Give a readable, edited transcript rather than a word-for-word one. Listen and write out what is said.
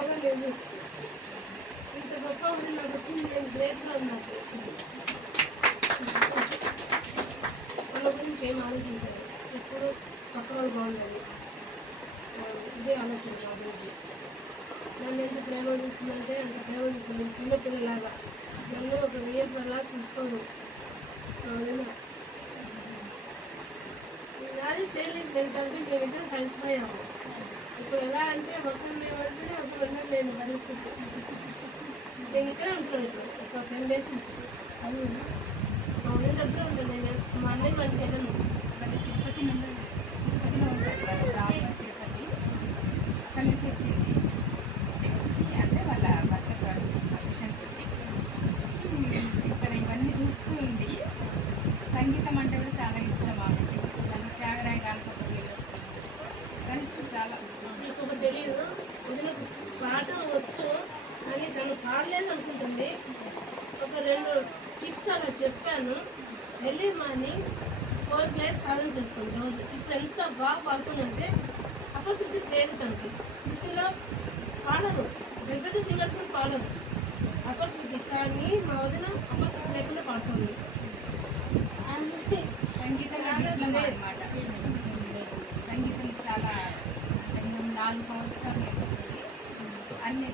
లాగా లేదు. ఇంత గొప్ప ఉంది నాకు వచ్చింది. నేను గ్రేట్గా ఉన్నాను. వాళ్ళ గురించి ఏం ఆలోచించాలి, ఎప్పుడు పక్క వాళ్ళు బాగుండాలి, ఇదే ఆలోచన నా గురించి. నన్ను ఎంత ప్రేమ చూస్తుందంటే అంత ప్రేమ చూస్తుంది. చిన్నపిల్లలాగా నన్ను ఒక వేయర్లా చూసుకోదు. నాది చైల్డ్ మెంటాలిటీ. మేమిద్దరం కలిసిపోయాము. ఇప్పుడు ఎలా అంటే మొత్తం మేమంటే అప్పుడు ఉన్నది లేని పరిస్థితి. నేను ఇక్కడే ఉంటాను. ఇప్పుడు ఒక 10 days నుంచి అది మా ఊరి దగ్గర ఉంటాను. నేను మా అన్నయ్య మనకి వెళ్ళను. మళ్ళీ తిరుపతిలో ఉంటారు వాళ్ళు. తిరుపతి అక్కడి నుంచి వచ్చింది. వచ్చి అంటే వాళ్ళ భర్త అడ్మిషన్ వచ్చి ఇక్కడ ఇవన్నీ చూస్తూ ఉండి సంగీతం అంటే కూడా చాలా ఇష్టం ఆమెకి. తను త్యాగరాయ గాన సభకు వెళ్ళి వస్తుంది కలిసి చాలా. నాకు ఒక తెలియదు, ఏదైనా పాట వచ్చు కానీ తను పాడలేదు అనుకుంటుంది. ఒక 2 టిప్స్ అలా చెప్పాను. ఎర్లీ మార్నింగ్ 4 ప్లేయర్స్ సాధన చేస్తుంది రోజు. ఇప్పుడు ఎంత బాగా పాడుతుందంటే అపశృతి లేదు తనకి. శృతిలో పాడదు, పెద్ద సింగర్స్ కూడా పాడదు అపశృతి. కానీ మా వదిన అపశృతి లేకుండా పాడుతుంది. సంగీతం అన్నమాట. సంగీతం చాలా 4 సంవత్సరాలు అన్ని